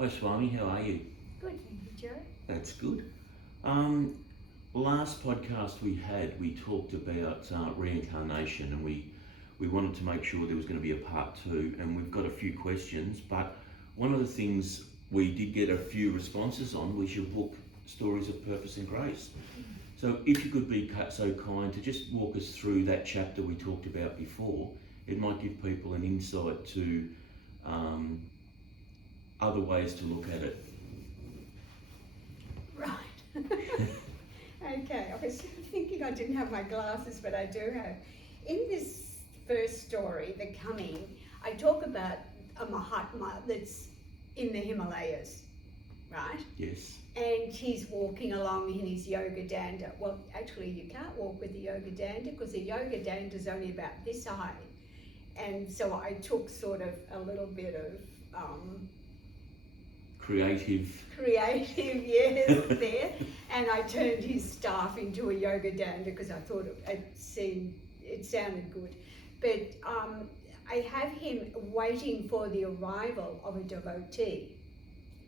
Hi Swami, how are you? Good, thank you, Joe. That's good. Last podcast we talked about reincarnation, and we wanted to make sure there was going to be a part 2, and we've got a few questions, but one of the things we did get a few responses on was your book, Stories of Purpose and Grace. So if you could be so kind to just walk us through that chapter we talked about before, it might give people an insight to other ways to look at it. Right. Okay, I was thinking I didn't have my glasses, but I do have. In this first story, The Coming, I talk about a Mahatma that's in the Himalayas, right? Yes. And he's walking along in his yoga danda. Well, actually, you can't walk with the yoga danda because the yoga danda is only about this high. And so I took sort of a little bit of Creative, yes, there, and I turned his staff into a yoga danda because I thought it sounded good. But I have him waiting for the arrival of a devotee,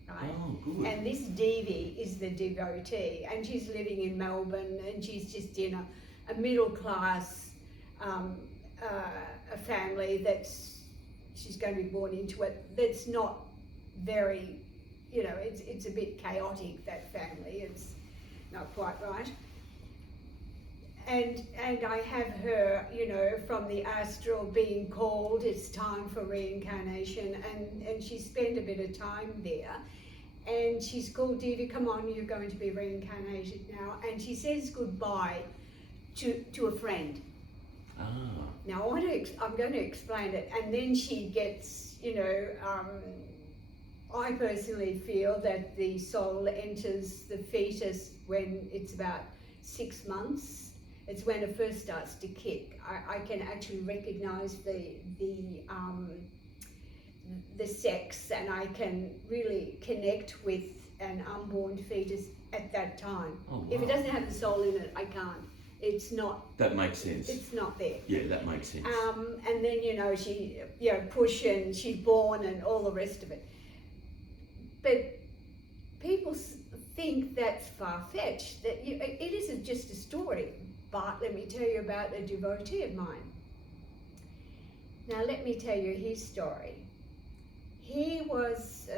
right? Oh, good. And this Devi is the devotee, and she's living in Melbourne, and she's just in a middle class a family she's going to be born into it. That's not very, it's a bit chaotic, that family. It's not quite right. And I have her, from the astral being called, it's time for reincarnation, and she spent a bit of time there. And she's called, Devi, come on, you're going to be reincarnated now. And she says goodbye to a friend. Ah. Now I'm going to explain it, and then she gets, I personally feel that the soul enters the fetus when it's about 6 months. It's when it first starts to kick. I can actually recognise the sex, and I can really connect with an unborn fetus at that time. Oh, wow. If it doesn't have the soul in it, I can't. It's not. That makes sense. It's not there. Yeah, that makes sense. And then she push, and she's born and all the rest of it. But people think that's far-fetched. That it isn't just a story. But let me tell you about a devotee of mine. Now let me tell you his story. He was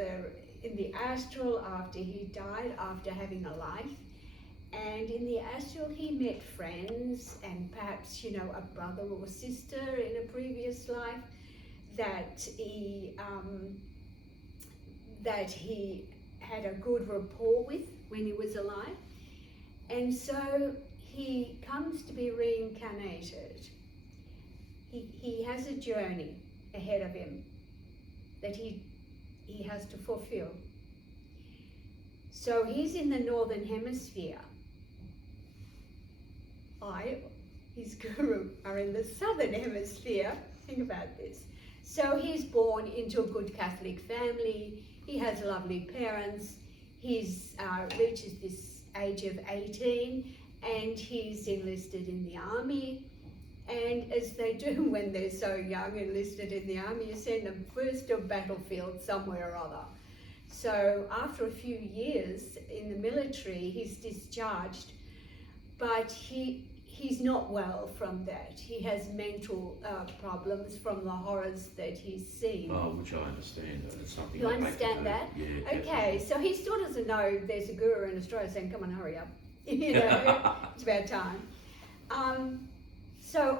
in the astral after he died, after having a life. And in the astral he met friends and perhaps, a brother or sister in a previous life that he had a good rapport with when he was alive. And so he comes to be reincarnated. He has a journey ahead of him that he has to fulfill. So he's in the northern hemisphere. His guru, are in the southern hemisphere. Think about this. So he's born into a good Catholic family. He has lovely parents. He's reaches this age of 18, and he's enlisted in the army. And as they do when they're so young, enlisted in the army, you send them first to a battlefield somewhere or other. So after a few years in the military, he's discharged, but he's not well from that. He has mental problems from the horrors that he's seen. Oh, which I understand. It's something you I understand that? Yeah. Okay, so he still doesn't know there's a guru in Australia saying, come on, hurry up. It's about time. So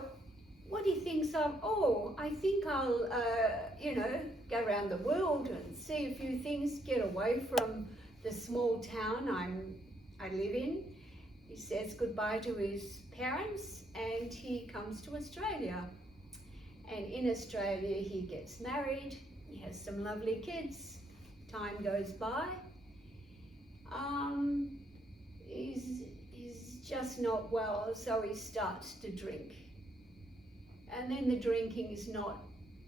what he thinks of, I think I'll, go around the world and see a few things, get away from the small town I live in. He says goodbye to his parents and he comes to Australia. And in Australia he gets married, he has some lovely kids, time goes by. He's just not well, so he starts to drink. And then the drinking is not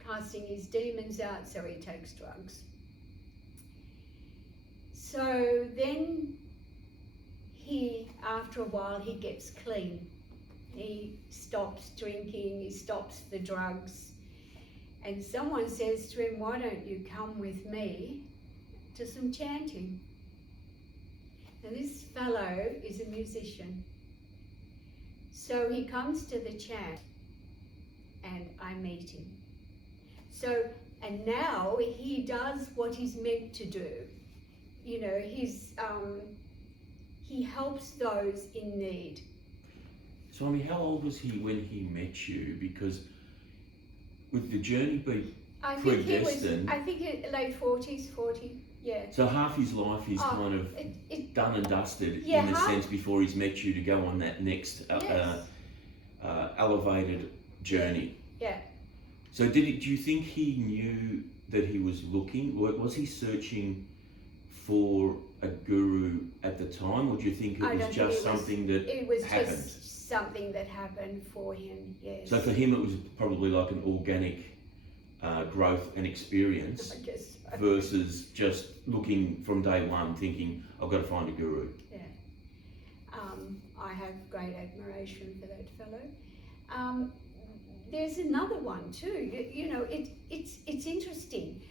casting his demons out, so he takes drugs. So then after a while, he gets clean. He stops drinking, he stops the drugs. And someone says to him, why don't you come with me to some chanting. Now this fellow is a musician. So he comes to the chant and I meet him. So, and now he does what he's meant to do. You know, he helps those in need. Swami, how old was he when he met you? Because with the journey being predestined... I think late 40s, 40, yeah. So half his life is kind of done and dusted, yeah, in a sense, before he's met you to go on that next elevated journey. Yeah. So do you think he knew that he was looking? Was he searching for a guru at the time, or do you think it was just something that happened? It was just something that happened for him, yes. So for him it was probably like an organic growth and experience, I guess so. versus just looking from day one thinking, I've got to find a guru. Yeah. I have great admiration for that fellow. There's another one too. You know, it's interesting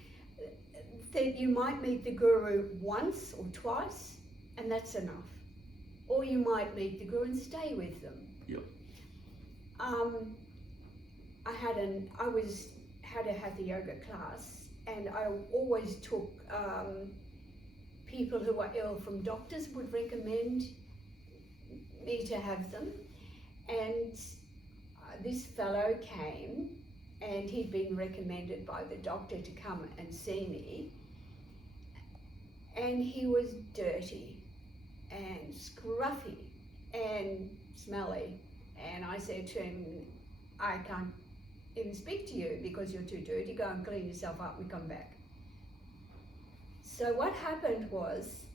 that you might meet the guru once or twice, and that's enough. Or you might meet the guru and stay with them. Yep. I had a hatha yoga class, and I always took people who were ill from doctors would recommend me to have them, and this fellow came and he'd been recommended by the doctor to come and see me, and he was dirty and scruffy and smelly, and I said to him, I can't even speak to you because you're too dirty, go and clean yourself up and come back. So what happened was,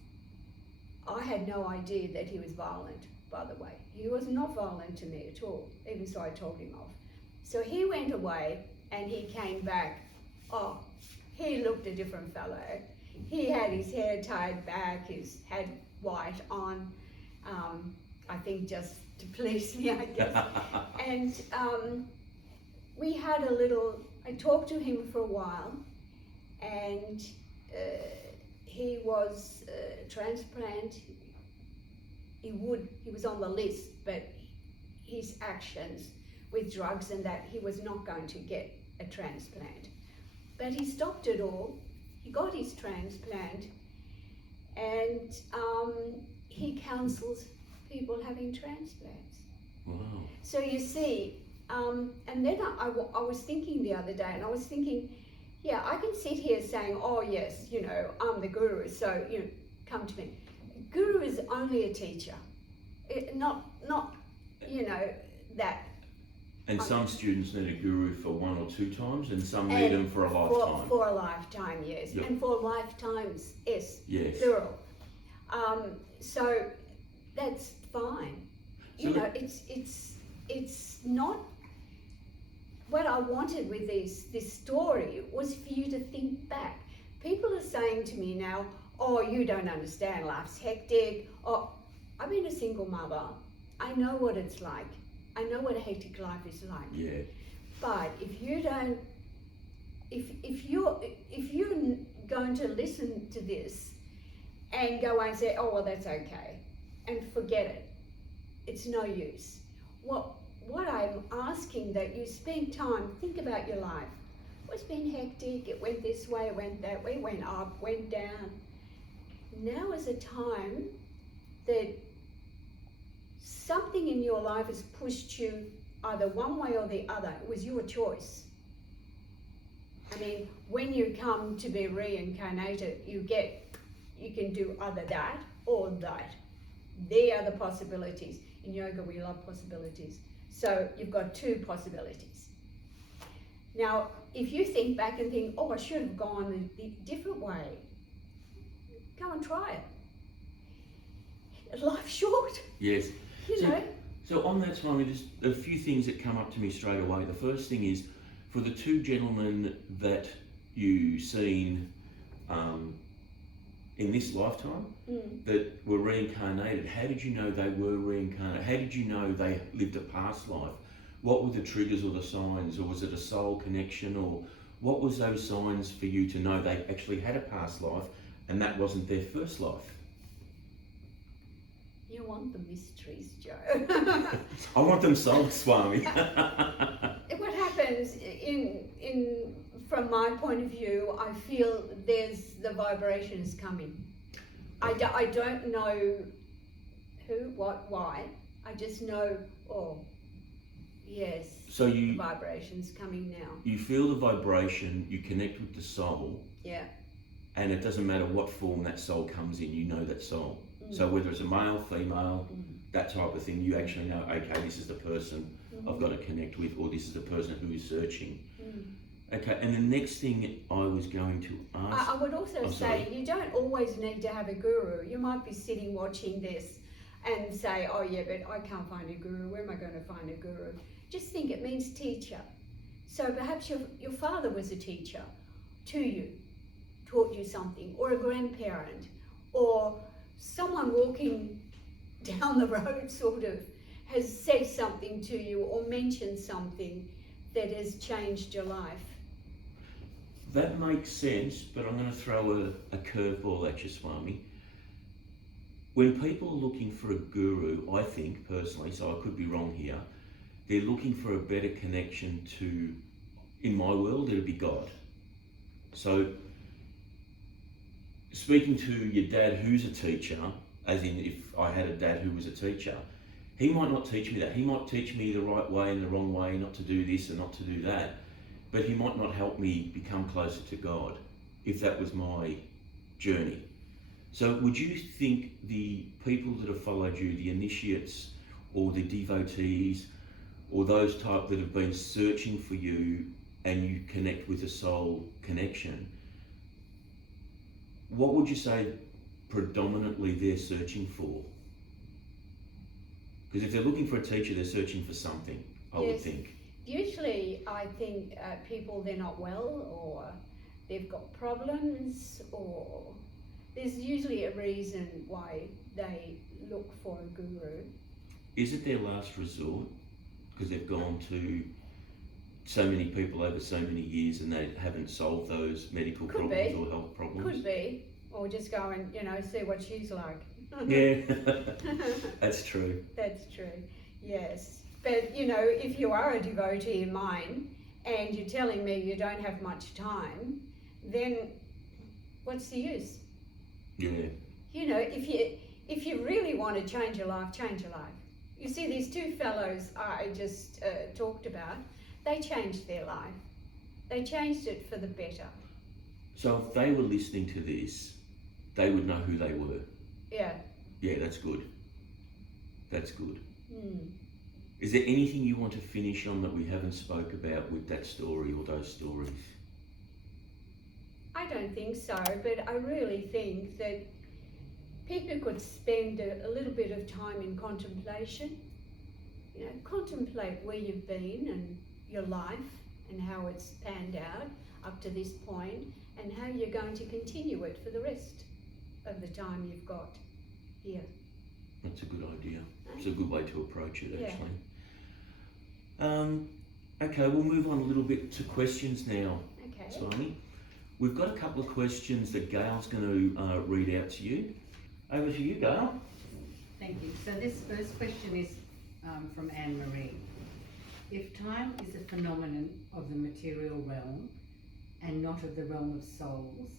I had no idea that he was violent, by the way. He was not violent to me at all, even so I told him off. So he went away and he came back. Oh, he looked a different fellow. He had his hair tied back, had white on, I think just to please me, I guess. And we had I talked to him for a while, and he was transplant. He was on the list, but his actions with drugs and that, he was not going to get a transplant. But he stopped it all. He got his transplant, and he counsels people having transplants. Wow. So you see, and then I was thinking the other day, and I was thinking, yeah, I can sit here saying, oh yes, you know, I'm the guru, so, you know, come to me. Guru is only a teacher, not you know, that. And some students need a guru for 1 or 2 times, and some need them for a lifetime. For a lifetime, yes. Yep. And for lifetimes, yes. Plural. So that's fine. So you know, it's not what I wanted with this story was for you to think back. People are saying to me now, oh, you don't understand, life's hectic. Oh, I've been a single mother. I know what it's like. I know what a hectic life is like. Yeah. But if you don't, if you're going to listen to this and go and say, oh well, that's okay, and forget it, it's no use. What I'm asking that you spend time, think about your life. It's been hectic. It went this way, it went that way, went up, went down. Now is a time that something in your life has pushed you either one way or the other. It was your choice. I mean, when you come to be reincarnated, you can do either that or that. They are the possibilities. In yoga, we love possibilities. So you've got 2 possibilities. Now, if you think back and think, oh, I should have gone a different way, go and try it. Life's short. Yes. You know. So on that time, just a few things that come up to me straight away. The first thing is, for the 2 gentlemen that you seen in this lifetime that were reincarnated, how did you know they were reincarnated? How did you know they lived a past life? What were the triggers or the signs, or was it a soul connection, or what was those signs for you to know they actually had a past life and that wasn't their first life. You want the mysteries, Joe. I want them solved, Swami. What happens from my point of view, I feel there's the vibrations coming. I don't know who, what, why. I just know, oh, yes, So the vibrations coming now. You feel the vibration, you connect with the soul. Yeah. And it doesn't matter what form that soul comes in, you know that soul. So whether it's a male, female, that type of thing, you actually know, okay, this is the person I've got to connect with, or this is the person who is searching. Okay, and the next thing I was going to ask... I would also say, you don't always need to have a guru. You might be sitting watching this and say, oh yeah, but I can't find a guru. Where am I going to find a guru? Just think it means teacher. So perhaps your father was a teacher to you, taught you something, or a grandparent, or someone walking down the road sort of has said something to you or mentioned something that has changed your life. That makes sense, but I'm going to throw a curveball at you, Swami. When people are looking for a guru, I think personally, so I could be wrong here, they're looking for a better connection to, in my world, it'll be God. So, speaking to your dad who's a teacher, as in if I had a dad who was a teacher, he might not teach me that. He might teach me the right way and the wrong way, not to do this and not to do that. But he might not help me become closer to God, if that was my journey. So would you think the people that have followed you, the initiates or the devotees, or those type that have been searching for you and you connect with a soul connection, what would you say predominantly they're searching for? Because if they're looking for a teacher, they're searching for something, I would think. Usually I think people, they're not well, or they've got problems, or there's usually a reason why they look for a guru. Is it their last resort? Because they've gone to so many people over so many years and they haven't solved those medical problems or health problems? Could be. Or just go and, see what she's like. Yeah, that's true. That's true, yes. But, if you are a devotee of mine and you're telling me you don't have much time, then what's the use? Yeah. If you really want to change your life, change your life. You see, these two fellows I just talked about, they changed their life. They changed it for the better. So if they were listening to this, they would know who they were. Yeah. Yeah, that's good. That's good. Mm. Is there anything you want to finish on that we haven't spoke about with that story or those stories? I don't think so, but I really think that people could spend a little bit of time in contemplation. Contemplate where you've been and your life and how it's panned out up to this point and how you're going to continue it for the rest of the time you've got here. That's a good idea. It's a good way to approach it, actually. Okay, we'll move on a little bit to questions now, Okay. Swami. We've got a couple of questions that Gail's going to read out to you. Over to you, Gail. Thank you. So this first question is from Anne-Marie. If time is a phenomenon of the material realm and not of the realm of souls,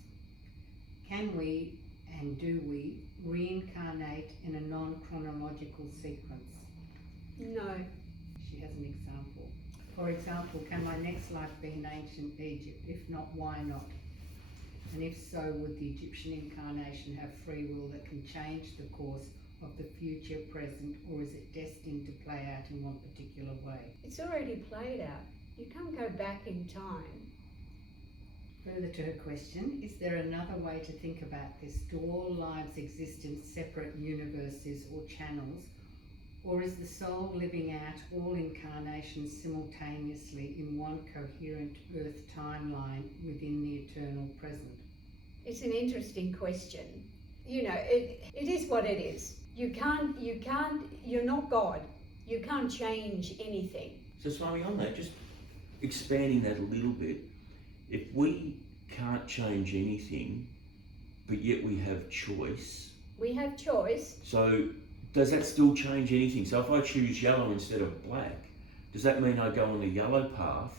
can we and do we reincarnate in a non-chronological sequence? No. She has an example. For example, can my next life be in ancient Egypt? If not, why not? And if so, would the Egyptian incarnation have free will that can change the course of the future, present, or is it destined to play out in one particular way? It's already played out. You can't go back in time. Further to her question, is there another way to think about this? Do all lives exist in separate universes or channels? Or is the soul living out all incarnations simultaneously in one coherent Earth timeline within the eternal present? It's an interesting question. It is what it is. You're not God. You can't change anything. So Swami, on that, just expanding that a little bit, if we can't change anything, but yet we have choice. We have choice. So does that still change anything? So if I choose yellow instead of black, does that mean I go on the yellow path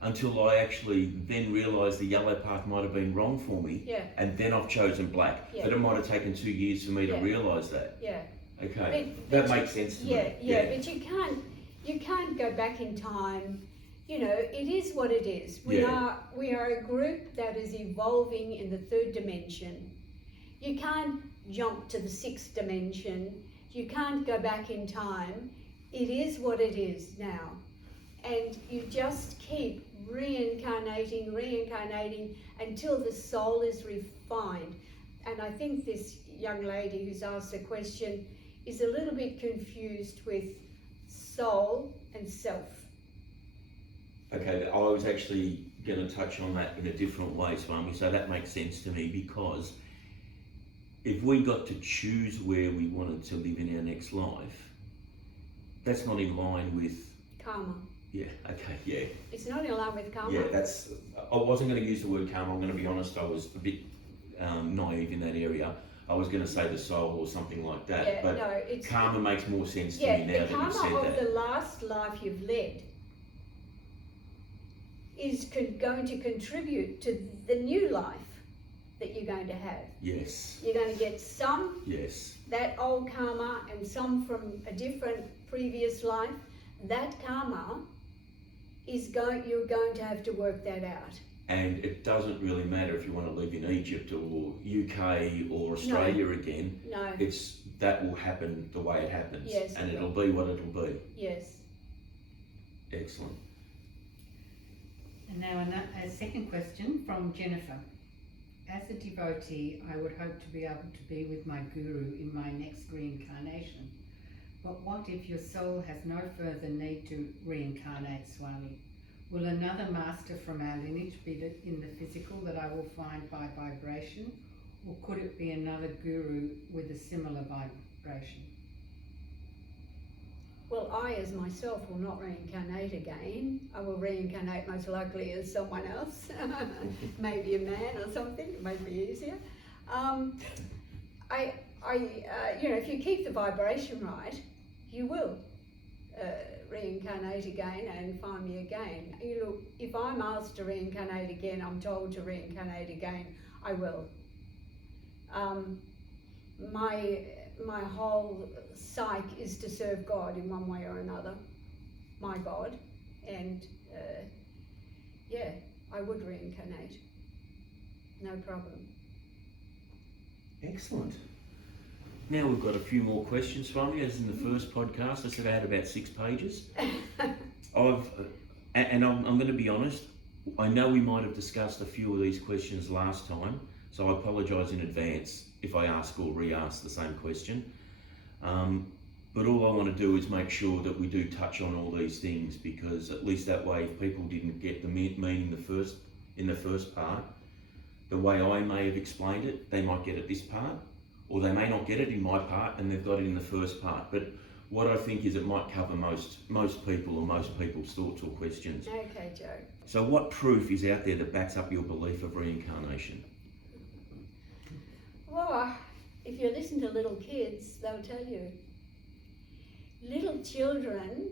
until I actually then realise the yellow path might have been wrong for me, Yeah. and then I've chosen black? Yeah. But it might have taken 2 years for me to Yeah. realise that. Yeah. Okay, But that makes sense to yeah, me. yeah, but you can't go back in time. You know, it is what it is. We are a group that is evolving in the 3rd dimension. You can't jump to the 6th dimension. You can't go back in time. It is what it is now. And you just keep reincarnating until the soul is refined. And I think this young lady who's asked the question is a little bit confused with soul and self. Okay, I was actually going to touch on that in a different way, Swami, so that makes sense to me, because if we got to choose where we wanted to live in our next life, that's not in line with... Karma. Yeah, okay, yeah. It's not in line with karma. Yeah, I wasn't going to use the word karma, I'm going to be honest, I was a bit naive in that area. I was going to say the soul or something like that, Yeah, but no, it's karma makes more sense to yeah, me now the that you've karma said of that. the last life you've led is going to contribute to the new life that you're going to have. Yes. You're going to get some Yes. that old karma and some from a different previous life. That karma you're going to have to work that out. And it doesn't really matter if you want to live in Egypt or UK or Australia again. No. That will happen the way it happens. Yes, And it it'll will. be what it'll be. Yes. Excellent. And now a second question from Jennifer. As a devotee, I would hope to be able to be with my guru in my next reincarnation. But what if your soul has no further need to reincarnate, Swami? Will another master from our lineage be in the physical that I will find by vibration? Or could it be another guru with a similar vibration? Well, I as myself will not reincarnate again. I will reincarnate most likely as someone else, maybe a man or something. It might be easier. If you keep the vibration right, you will reincarnate again and find me again. If I'm asked to reincarnate again, I'm told to reincarnate again, I will. My whole psyche is to serve God in one way or another, my God, and I would reincarnate, no problem. Excellent. Now we've got a few more questions, Swami. As in the first podcast, I said I had about 6 pages. I'm going to be honest, I know we might have discussed a few of these questions last time, so I apologise in advance if I ask or re-ask the same question. But all I want to do is make sure that we do touch on all these things, because at least that way, if people didn't get the meaning in the first part, the way I may have explained it, they might get it this part, or they may not get it in my part and they've got it in the first part. But what I think is it might cover most people or most people's thoughts or questions. Okay, Joe. So what proof is out there that backs up your belief of reincarnation? Well, if you listen to little kids, they'll tell you. Little children,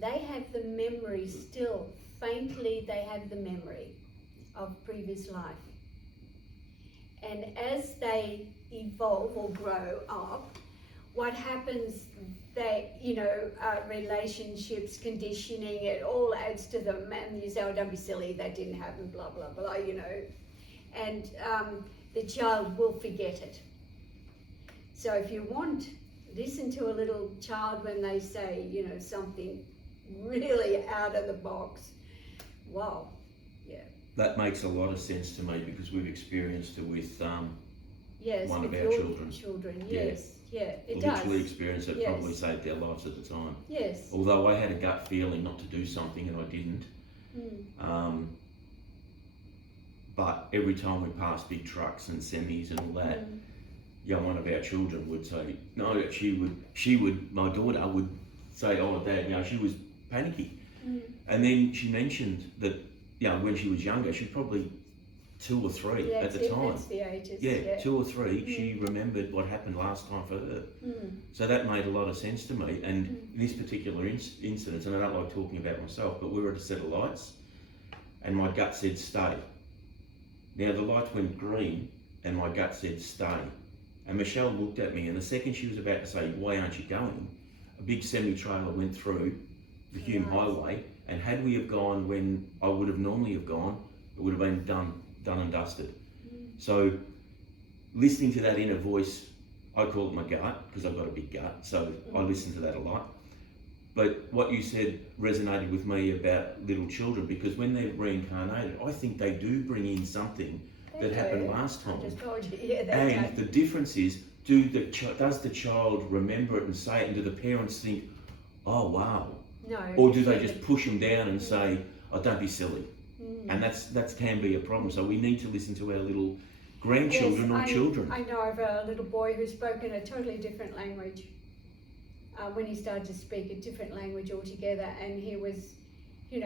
they have the memory still. Faintly, they have the memory of previous life. And as they evolve or grow up, what happens, relationships, conditioning, it all adds to them, and you say, oh, don't be silly, that didn't happen, blah, blah, blah, and the child will forget it. So if you listen to a little child when they say, something really out of the box. Wow, yeah. That makes a lot of sense to me, because we've experienced it with one of our children. Yes, yeah, it literally does. experienced it, Yes. probably saved their lives at the time. Yes. Although I had a gut feeling not to do something and I didn't. But every time we passed big trucks and semis and all that, one of our children would say, no, my daughter would say, oh, Dad, she was panicky. And then she mentioned that, when she was younger, she's probably 2 or 3 Yeah, at the time. that's the ages. Yeah, 2 or 3, she remembered what happened last time for her. So that made a lot of sense to me. And in this particular incident, and I don't like talking about myself, but we were at a set of lights and my gut said stay. Now the lights went green and my gut said stay. And Michelle looked at me, and the second she was about to say, why aren't you going? A big semi-trailer went through the Hume Highway, and had we have gone when I would have normally have gone, it would have been done and dusted. So listening to that inner voice, I call it my gut because I've got a big gut, so I listen to that a lot. But what you said resonated with me about little children, because when they're reincarnated, I think they do bring in something that happened last time. I just told you, yeah, And the difference is, does the child remember it and say it, and do the parents think, oh wow? No. Or do they just push them down and say, oh, don't be silly? And that can be a problem. So we need to listen to our little grandchildren or children. I know of a little boy who spoke in a totally different language. When he started to speak a different language altogether, and he was, in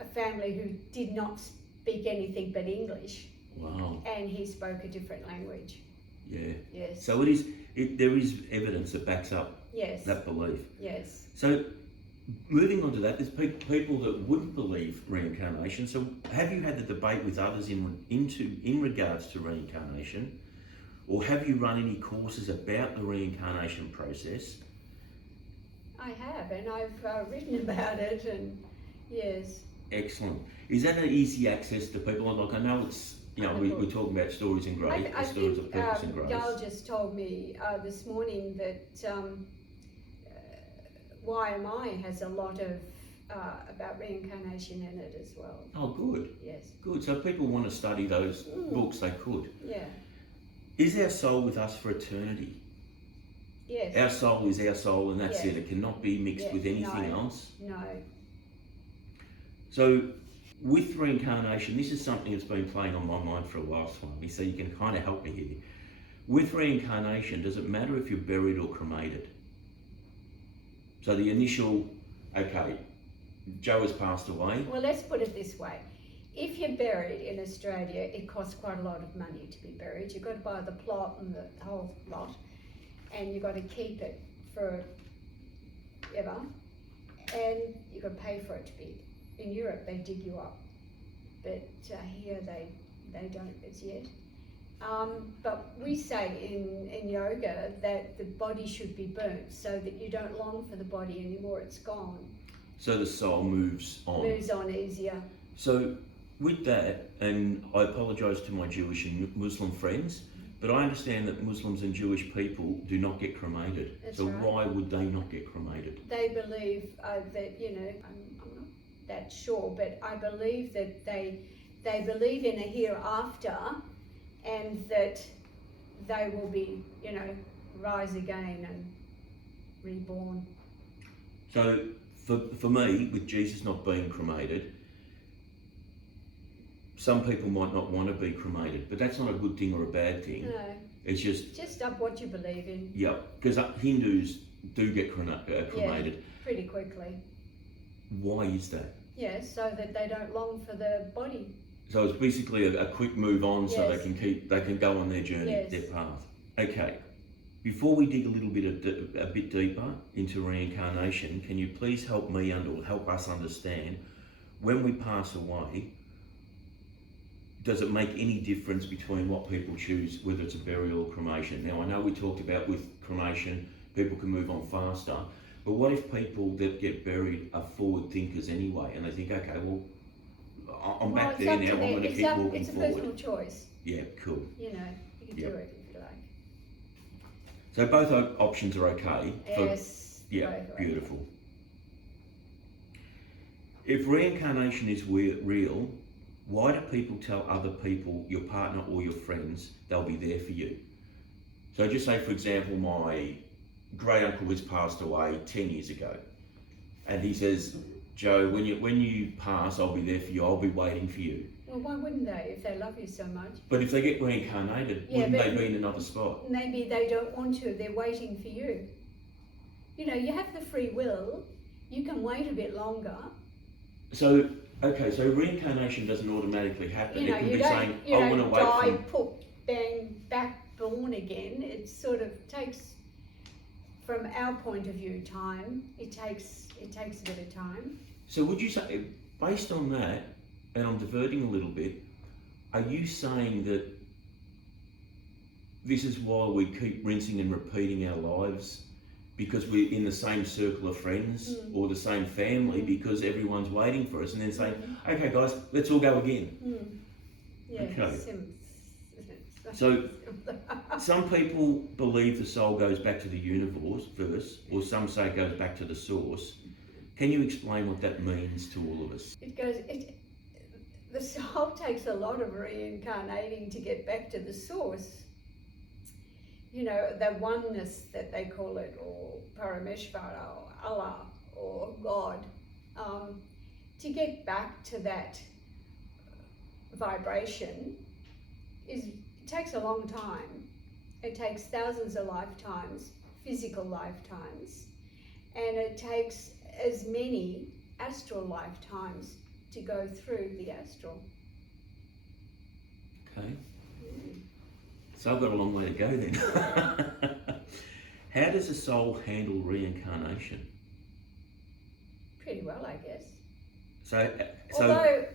a family who did not speak anything but English. Wow. And he spoke a different language. Yeah. Yes. So there is evidence that backs up that belief. Yes. So moving on to that, there's people that wouldn't believe reincarnation. So have you had the debate with others in regards to reincarnation? Or have you run any courses about the reincarnation process? I have, and I've written about it, and yes. Excellent. Is that an easy access to people? Like, I know it's, we're talking about stories in grace, stories of purpose in grace. Gail just told me this morning that YMI has a lot of about reincarnation in it as well. Oh, good. Yes. Good. So if people want to study those books, they could. Yeah. Is our soul with us for eternity? Yes. Our soul is our soul, and that's it. It cannot be mixed with anything else. No. So with reincarnation, this is something that's been playing on my mind for a while, Swami, so you can kind of help me here. With reincarnation, does it matter if you're buried or cremated? So the initial, okay, Joe has passed away. Well, let's put it this way. If you're buried in Australia, it costs quite a lot of money to be buried. You've got to buy the plot and the whole lot, and you've got to keep it forever, and you've got to pay for it to be. In Europe, they dig you up, but here they don't as yet. But we say in yoga that the body should be burnt so that you don't long for the body anymore, it's gone. So the soul moves on. Moves on easier. So with that, and I apologise to my Jewish and Muslim friends, but I understand that Muslims and Jewish people do not get cremated. That's so right. Why would they not get cremated? They believe that, I'm not that sure, but I believe that they believe in a hereafter, and that they will be, rise again and reborn. So for me, with Jesus not being cremated, some people might not want to be cremated, but that's not a good thing or a bad thing. No. It's just up what you believe in. Yeah, because Hindus do get cremated. Yeah, pretty quickly. Why is that? Yeah, so that they don't long for the body. So it's basically a quick move on, so they can go on their journey, their path. Okay. Before we dig a bit deeper into reincarnation, can you please help me help us understand, when we pass away, does it make any difference between what people choose, whether it's a burial or cremation? Now, I know we talked about with cremation, people can move on faster, but what if people that get buried are forward thinkers anyway, and they think, okay, well, I'm back there now, I'm going to keep walking It's a forward. personal choice. Yeah, cool. You can do it if you like. So both options are okay? Yes. Yeah, beautiful. If reincarnation is real, why do people tell other people, your partner or your friends, they'll be there for you? So just say, for example, my great uncle was passed away 10 years ago, and he says, Joe, when you pass, I'll be there for you, I'll be waiting for you. Well, why wouldn't they if they love you so much? But if they get reincarnated, wouldn't they be in another spot? Maybe they don't want to, they're waiting for you. You have the free will, you can wait a bit longer. So Okay, so reincarnation doesn't automatically happen. You know, It can you be saying, don't, you I want to don't wait die, for... put, bang, back, born again. It sort of takes, from our point of view, time. It takes a bit of time. So would you say, based on that, and I'm diverting a little bit, are you saying that this is why we keep rinsing and repeating our lives? Because we're in the same circle of friends or the same family, because everyone's waiting for us and then saying, okay guys, let's all go again. Yeah, Okay. So some people believe the soul goes back to the universe first, or some say it goes back to the source. Can you explain what that means to all of us? The soul takes a lot of reincarnating to get back to the source. You know, the oneness that they call it, or Parameshvara, or Allah, or God, to get back to that vibration it takes a long time. It takes thousands of lifetimes, physical lifetimes, and it takes as many astral lifetimes to go through the astral. Okay. So I've got a long way to go then. How does a soul handle reincarnation? Pretty well, I guess. So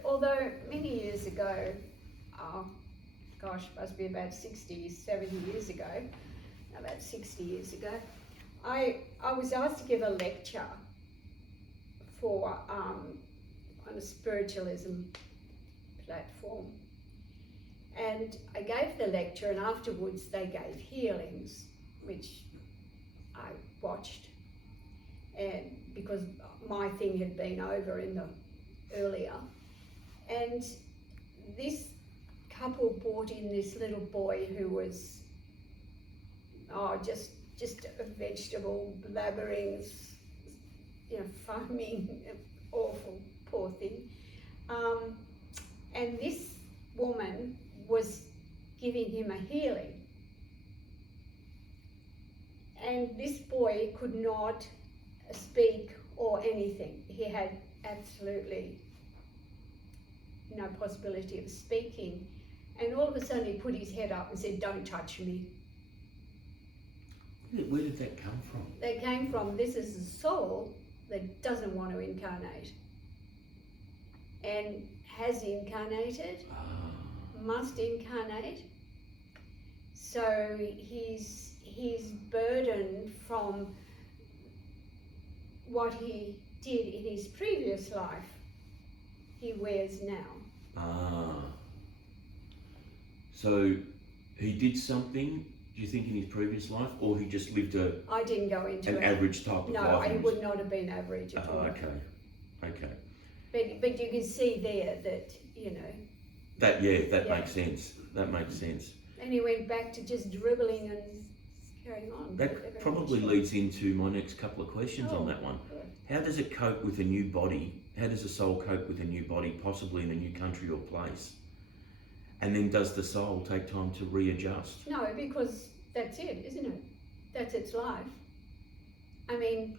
Although many years ago, must be about 60, 70 years ago, about 60 years ago, I was asked to give a lecture for on a spiritualism platform. And I gave the lecture, and afterwards they gave healings, which I watched, and because my thing had been over in the earlier. And this couple brought in this little boy who was just a vegetable, blabbering, foaming, awful, poor thing. And this woman was giving him a healing. And this boy could not speak or anything. He had absolutely no possibility of speaking. And all of a sudden he put his head up and said, "Don't touch me." where did that come from? That came from, this is a soul that doesn't want to incarnate. And has incarnated, must incarnate. So he's burdened from what he did in his previous life, he wears now. So he did something, do you think, in his previous life, or he just lived I didn't go into an average type of life? No, he would not have been average at all. Okay. But you can see there that, That makes sense. That makes sense. And he went back to just dribbling and carrying on. That probably leads into my next couple of questions on that one. Good. How does it cope with a new body? How does a soul cope with a new body, possibly in a new country or place? And then does the soul take time to readjust? No, because that's it, isn't it? That's its life. I mean,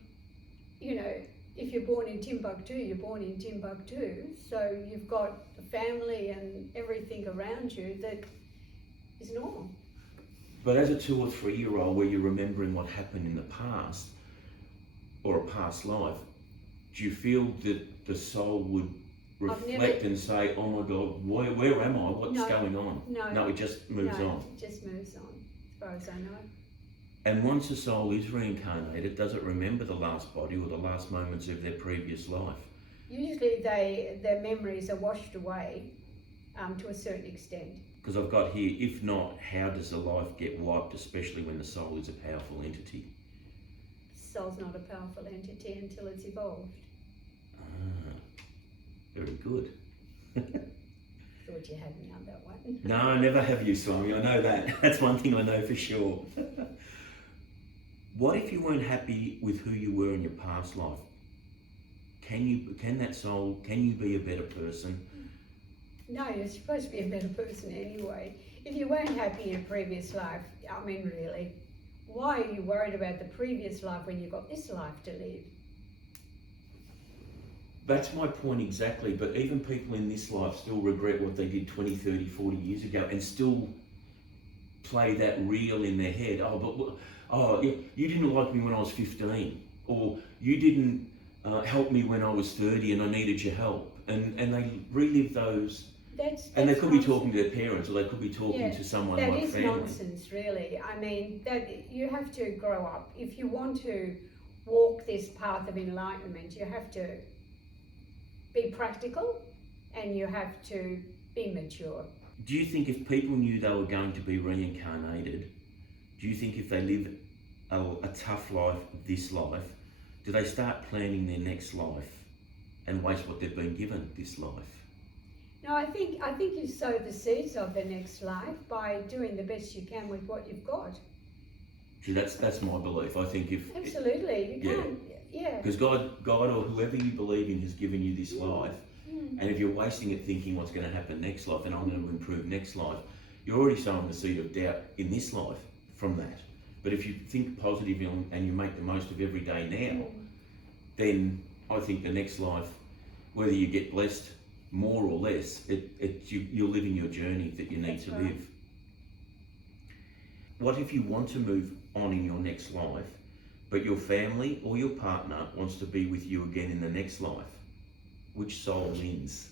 if you're born in Timbuktu, you're born in Timbuktu. So you've got a family and everything around you that is normal. But as a 2 or 3 year old, where you're remembering what happened in the past or a past life, do you feel that the soul would reflect and say, "Oh my God, where am I? What's going on?" No, it just moves on. It just moves on, as far as I know. And once a soul is reincarnated, does it remember the last body or the last moments of their previous life? Usually their memories are washed away to a certain extent. Because I've got here, if not, how does the life get wiped, especially when the soul is a powerful entity? Soul's not a powerful entity until it's evolved. Very good. Thought you had me on that one. No, I never have you, Swami. I know that. That's one thing I know for sure. What if you weren't happy with who you were in your past life? Can you be a better person? No, you're supposed to be a better person anyway. If you weren't happy in a previous life, I mean, really, why are you worried about the previous life when you've got this life to live? That's my point exactly, but even people in this life still regret what they did 20, 30, 40 years ago and still play that reel in their head. You didn't like me when I was 15, or you didn't help me when I was 30 and I needed your help. And they relive those. And they could be talking to their parents, or they could be talking to someone like family. That is nonsense, really. I mean, that you have to grow up. If you want to walk this path of enlightenment, you have to be practical and you have to be mature. Do you think if people knew they were going to be reincarnated, do you think if they live a tough life, this life, do they start planning their next life and waste what they've been given this life? No, I think you sow the seeds of the next life by doing the best you can with what you've got. See, that's my belief. I think if absolutely you can't, because God or whoever you believe in has given you this life, and if you're wasting it thinking what's going to happen next life and I'm going to improve next life, you're already sowing the seed of doubt in this life from that. But if you think positive and you make the most of every day now, then I think the next life, whether you get blessed more or less, you're living your journey that you need to live. What if you want to move on in your next life, but your family or your partner wants to be with you again in the next life? Which soul wins?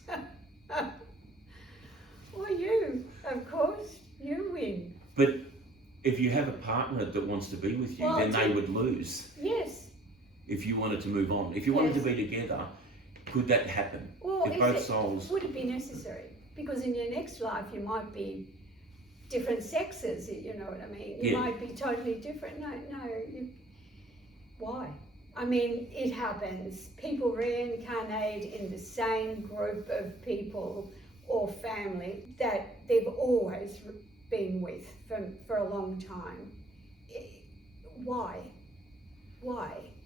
Well, you, of course, you win. But if you have a partner that wants to be with you, then they would lose. Yes. If you wanted to move on. If you wanted to be together, could that happen? Well, if both souls... Would it be necessary? Because in your next life you might be different sexes, you know what I mean? You might be totally different. No, why? I mean, it happens. People reincarnate in the same group of people or family that they've always been with for a long time. Why?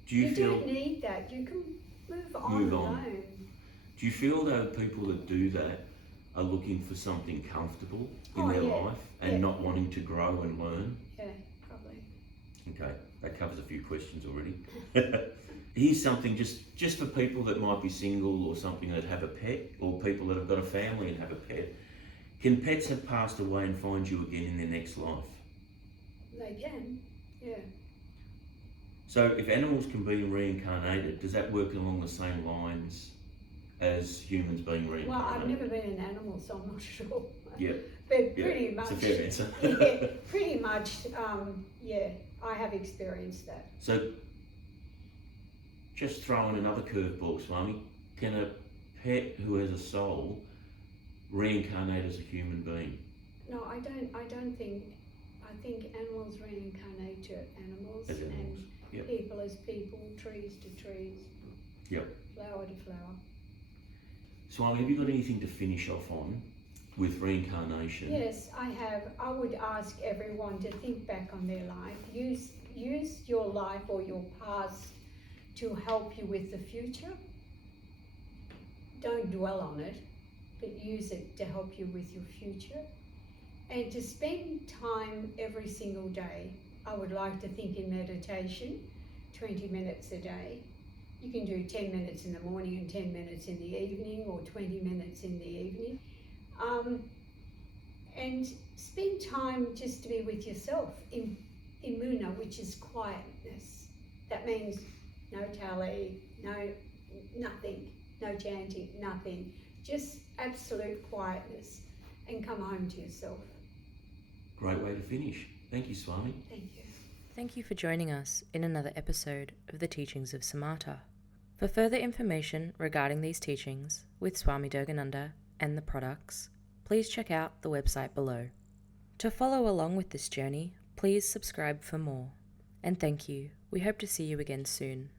Do you feel... don't need that. You can move on alone. Do you feel though people that do that are looking for something comfortable in their life and not wanting to grow and learn? Yeah, probably. Okay, that covers a few questions already. Here's something just for people that might be single or something that have a pet, or people that have got a family and have a pet. Can pets have passed away and find you again in their next life? They can, yeah. So if animals can be reincarnated, does that work along the same lines as humans being reincarnated? Well, I've never been an animal, so I'm not sure. Yeah. But pretty much. It's a fair answer. Yeah, pretty much, I have experienced that. So, just throw in another curveball, Swami. Can a pet who has a soul reincarnate as a human being? No, I don't think. I think animals reincarnate to animals, and people as people, trees to trees, flower to flower. Swami, have you got anything to finish off on with reincarnation? Yes, I have. I would ask everyone to think back on their life. Use your life or your past to help you with the future. Don't dwell on it, but use it to help you with your future. And to spend time every single day, I would like to think in meditation, 20 minutes a day. You can do 10 minutes in the morning and 10 minutes in the evening, or 20 minutes in the evening. And spend time just to be with yourself in muna, which is quietness. That means no tally, nothing, no chanting, nothing. Just absolute quietness, and come home to yourself. Great way to finish. Thank you, Swami. Thank you. Thank you for joining us in another episode of the Teachings of Samata. For further information regarding these teachings with Swami Durgananda and the products, please check out the website below. To follow along with this journey, please subscribe for more. And thank you. We hope to see you again soon.